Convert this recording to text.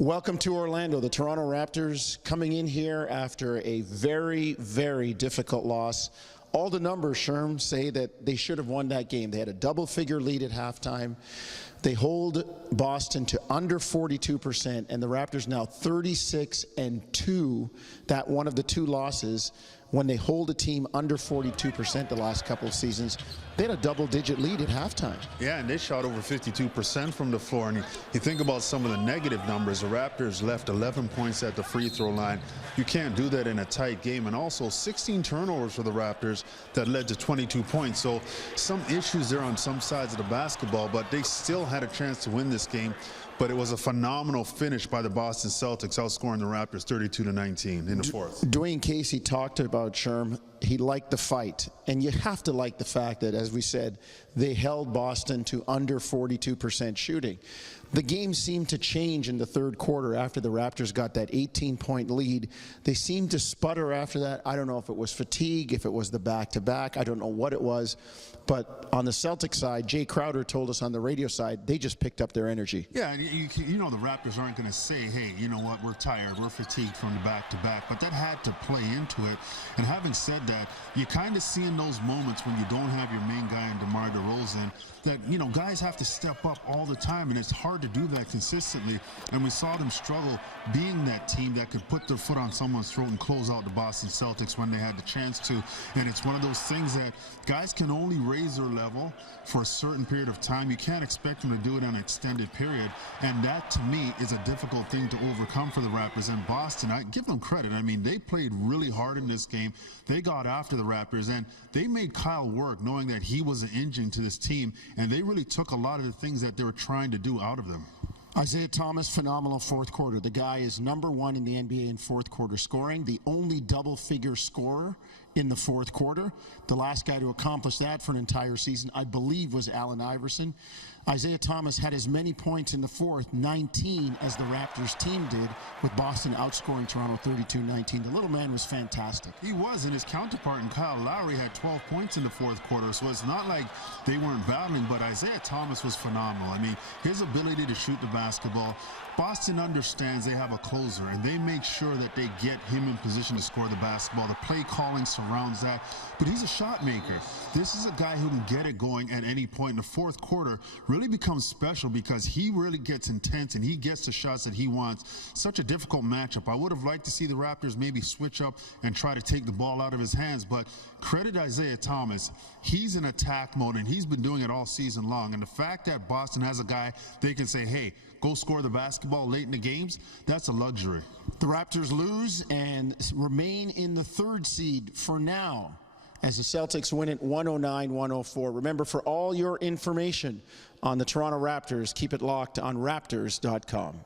Welcome to Orlando. The Toronto Raptors coming in here after a very, very difficult loss. All the numbers, Sherm, say that they should have won that game. They had a double-figure lead at halftime. They hold Boston to under 42%, and the Raptors now 36-2. That one of the two losses. When they hold a team under 42% the last couple of seasons, they had a double-digit lead at halftime. Yeah, and they shot over 52% from the floor. And you think about some of the negative numbers. The Raptors left 11 points at the free throw line. You can't do that in a tight game. And also 16 turnovers for the Raptors that led to 22 points. So some issues there on some sides of the basketball, but they still had a chance to win this game. But it was a phenomenal finish by the Boston Celtics, outscoring the Raptors 32-19 in the fourth. Dwayne Casey talked about Sherm. He liked the fight. And you have to like the fact that, as we said, they held Boston to under 42% shooting. The game seemed to change in the third quarter after the Raptors got that 18-point lead. They seemed to sputter after that. I don't know if it was fatigue, if it was the back-to-back. I don't know what it was. But on the Celtics side, Jay Crowder told us on the radio side, they just picked up their energy. Yeah, and you know the Raptors aren't going to say, hey, you know what, we're tired, we're fatigued from the back-to-back. But that had to play into it. And having said that, you kind of see in those moments when you don't have your main guy in DeMar DeRozan that, you know, guys have to step up all the time, and it's hard to do that consistently. And we saw them struggle being that team that could put their foot on someone's throat and close out the Boston Celtics when they had the chance to. And it's one of those things that guys can only raise their level for a certain period of time. You can't expect them to do it on an extended period. And that, to me, is a difficult thing to overcome for the Raptors. And Boston, I give them credit. I mean, they played really hard in this game. They got after the Raptors, and they made Kyle work, knowing that he was an engine to this team. And they really took a lot of the things that they were trying to do out of them. Isaiah Thomas, phenomenal fourth quarter. The guy is #1 in the NBA in fourth quarter scoring, the only double-figure scorer in the fourth quarter. The last guy to accomplish that for an entire season, I believe, was Allen Iverson. Isaiah Thomas had as many points in the fourth, 19, as the Raptors team did, with Boston outscoring Toronto 32-19. The little man was fantastic. He was, and his counterpart in Kyle Lowry had 12 points in the fourth quarter, so it's not like they weren't battling, but Isaiah Thomas was phenomenal. I mean, his ability to shoot the basketball. Boston understands they have a closer, and they make sure that they get him in position to score the basketball. The play calling surrounds that, but he's a shot maker. This is a guy who can get it going at any point. In the fourth quarter really becomes special because he really gets intense and he gets the shots that he wants. Such a difficult matchup. I would have liked to see the Raptors maybe switch up and try to take the ball out of his hands, but credit Isaiah Thomas. He's in attack mode, and he's been doing it all season long. And the fact that Boston has a guy they can say, hey, go score the basketball late in the games, that's a luxury. The Raptors lose and remain in the third seed for now, as the Celtics win it 109-104. Remember, for all your information on the Toronto Raptors, keep it locked on Raptors.com.